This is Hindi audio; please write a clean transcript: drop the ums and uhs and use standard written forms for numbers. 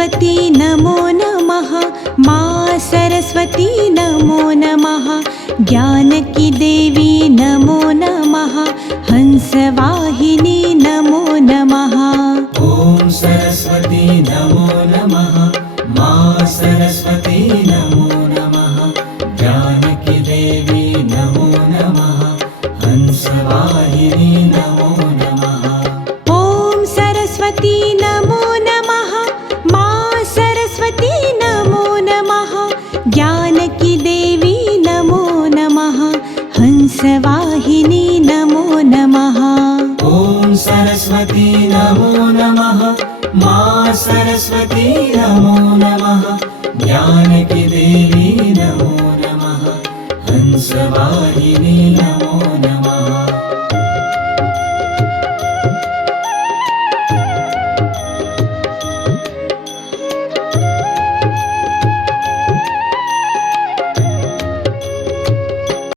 सरस्वती नमो नमः। माँ सरस्वती नमो नमः। ज्ञान की देवी नमो नमः। हंसवाहिनी नमो नमः। ॐ सरस्वती नमो नमः। माँ सरस्वती नमो नमः। ज्ञान की देवी नमो नमः। हंसवाहिनी नमो नमः। ॐ सरस्वती नमो नमः। माँ सरस्वती नमो नमः। ज्ञान की देवी नमो नमः। हंसवाहिनी नमो नमः। ॐ सरस्वती नमो नमः। माँ सरस्वती नमो नमः। ज्ञान की देवी नमो नमः। हंसवाहिनी नमो नमः।